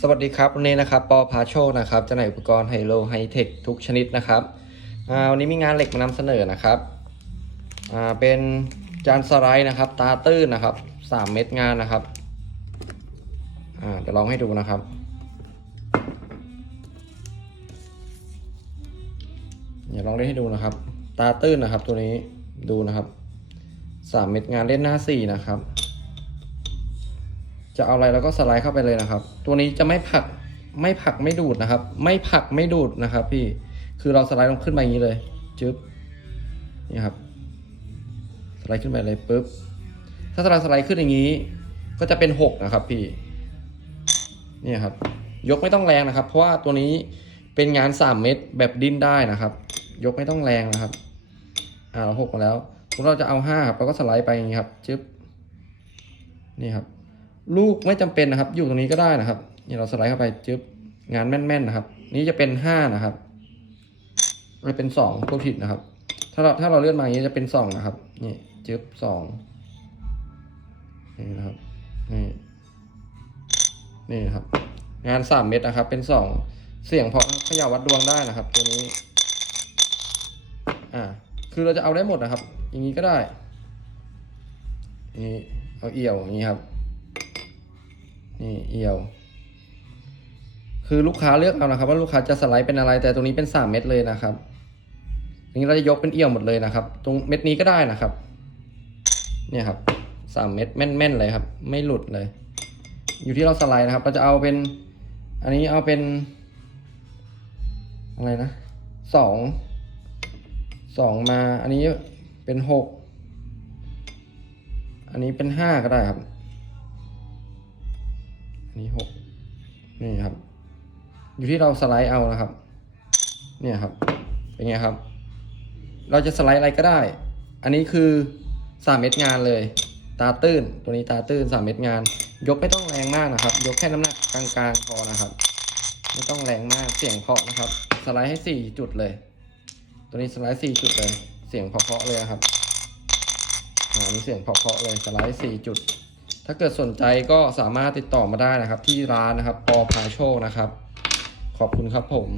สวัสดีครับวันนี้นะครับปอพาโชคนะครับจำหน่ายอุปกรณ์ไฮโลไฮเทคทุกชนิดนะครับวันนี้มีงานเหล็กมานำเสนอนะครับเป็นจานสไลด์นะครับ ตาตื้นนะครับสามเม็ดงานนะครับอ่าเดี๋ยวลองให้ดูนะครับ เดี๋ยวลองเล่นให้ดูนะครับ ตาตื้นนะครับตัวนี้ดูนะครับสามเม็ดงานเล่นหน้าสี่นะครับ จะเอาอะไรแล้วก็สไลด์เข้าไปเลยนะครับ ตัวนี้จะไม่ผักไม่ผักไม่ดูดนะครับ ไม่ผักไม่ดูดนะครับ พี่คือเราสไลด์ลงขึ้นมาอย่างนี้เลยจึ๊บนี่ครับสไลด์ขึ้นไปเลยปุ๊บถ้าเราสไลด์ขึ้นอย่างนี้ ก็จะเป็นหกนะครับพี่นี่ครับ ยกไม่ต้องแรงนะครับ เพราะว่าตัวนี้เป็นงานสามเม็ดแบบดิ้นได้นะครับ ยกไม่ต้องแรงนะครับอ่าเราหกมาแล้วเราจะเอาห้าครับเราก็สไลด์ไปอย่างนี้ครับจึ๊บนี่ครับ ลูกไม่จำเป็นนะครับ อยู่ตรงนี้ก็ได้นะครับ นี่เราสไลด์เข้าไปจึ๊บงานแม่นๆนะครับ นี่จะเป็นห้านะครับจะเป็นสองตัวผิดนะครับ ถ้าเราถ้าเราเลื่อนมาอย่างนี้จะเป็นสองนะครับ นี่จึ๊บสองนี่นะครับ นี่นี่นะครับ งานสามเม็ดนะครับ เป็นสองเสียงเพราะขย่าวัดดวงได้นะครับ ตัวนี้ อ่า คือเราจะเอาได้หมดนะครับ อย่างนี้ก็ได้นี่เอาเอี่ยวอย่างนี้ครับ นี่เอียว คือลูกค้าเลือกเอานะครับ ว่าลูกค้าจะสไลด์เป็นอะไร แต่ตรงนี้เป็นสามเม็ดเลยนะครับอย่างนี้เราจะยกเป็นเอี่ยวหมดเลยนะครับ ตรงเม็ดนี้ก็ได้นะครับ เนี่ยครับสามเม็ดแม่นๆเลยครับ ไม่หลุดเลย อยู่ที่เราสไลด์นะครับ เราจะเอาเป็น อันนี้เอาเป็น อะไรนะสองสองมา อันนี้เป็นหกอันนี้เป็นห้าก็ได้ครับ นี้หกนี่ครับ อยู่ที่เราสไลด์เอานะครับ เนี่ยครับ เป็นไงครับ เราจะสไลด์อะไรก็ได้ อันนี้คือสามเม็ดงานเลย ตาตื้น ตัวนี้ตาตื้นสามเม็ดงาน ยกไม่ต้องแรงมากนะครับ ยกแค่น้ำหนักกลางๆพอนะครับ ไม่ต้องแรงมากเสียงเพาะนะครับ สไลด์ให้สี่จุดเลย ตัวนี้สไลด์สี่จุดเลย เสียงเพาะๆเลยครับอ่านี่เสียงเพาะๆเลยสไลด์สี่จุด ถ้าเกิดสนใจก็สามารถติดต่อมาได้นะครับ ที่ร้านนะครับปอพาโชคนะครับ ขอบคุณครับผม